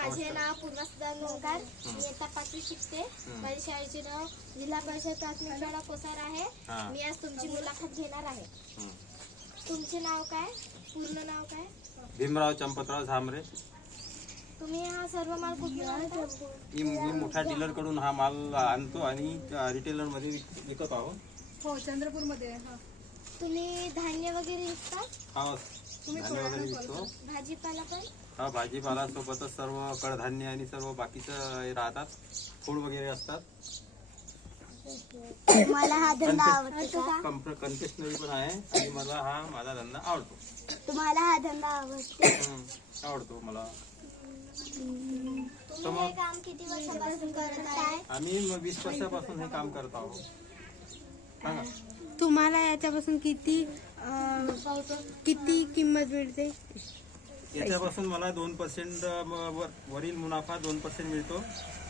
माझे नाव पूर्वा सदानंद मोंगार. मी इयत्ता 5वी शिकते. माझ्या शाळेचे नाव जिल्हा परिषद प्राथमिक शाळा कोसार आहे. मी आज तुमची मुलाखत घेणार आहे. तुमचे नाव काय? पूर्ण नाव काय? भीमराव चंपतराव झांबरे. तुम्ही हा सर्व माल कुठून आणता? मी मोठ्या डीलर कडून हा माल आणतो आणि रिटेलर मध्ये विकत आहोत. हो, चंद्रपूरमध्ये. तुम्ही धान्य वगैरे विकता? हा, धान्य वगैरे विकतो. भाजीपाला पण? हा, भाजीपाला सोबतच सर्व कडधान्य आणि सर्व बाकीचं हे राहतात. फूड वगैरे असतात. मला हा धंदा आवडतो का? कन्फेक्शनरी पण आहे आणि मला हा माझा धंदा आवडतो. तुम्हाला हा धंदा आवडतो? आवडतो मला. तुम्ही हे काम किती वर्षापासून करत आहे? आम्ही 20 वर्षापासून हे काम करत आहोत. सांगा. तुम्हाला याच्यापासून किती किंमत मिळते? याच्यापासून मला 2% वरील मुनाफा 2% मिळतो.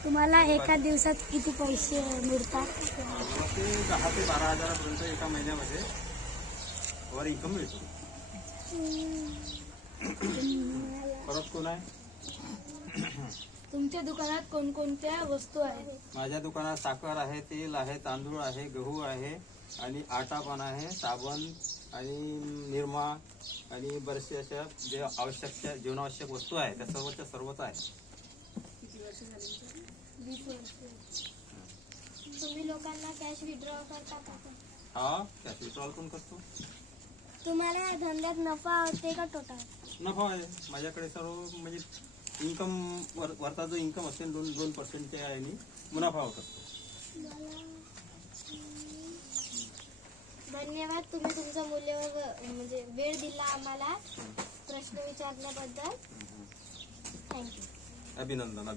तुम्हाला एका दिवसात किती पैसे मिळतात? ते 10 ते 12 हजारापर्यंत एका महिन्यामध्ये वर इन्कम मिळतो. परत कोण आहे? तुमच्या दुकानात कोणकोणत्या वस्तू आहेत? माझ्या दुकानात साखर आहे, तेल आहे, तांदूळ आहे, गहू आहे आणि आटा पण आहे, साबण आणि निरमा आणि बरेचसे अशा जे आवश्यक जीवनावश्यक वस्तू आहेत त्या सर्वच्या सर्वच आहे. तुम्ही लोकांना कॅश विड्रॉ करता का? हा, कॅश विड्रॉल पण करतो. तुम्हाला या धंद्यात नफा होते का तोटा? नफा आहे. माझ्याकडे सर्व म्हणजे इन्कम वरचा जो इन्कम असेल 2% आहे आणि मुनाफा होत असतो. धन्यवाद. तुम्ही तुमचा मूल्यवान म्हणजे वेळ दिला आम्हाला प्रश्न विचारल्याबद्दल. थँक्यू. अभिनंदन.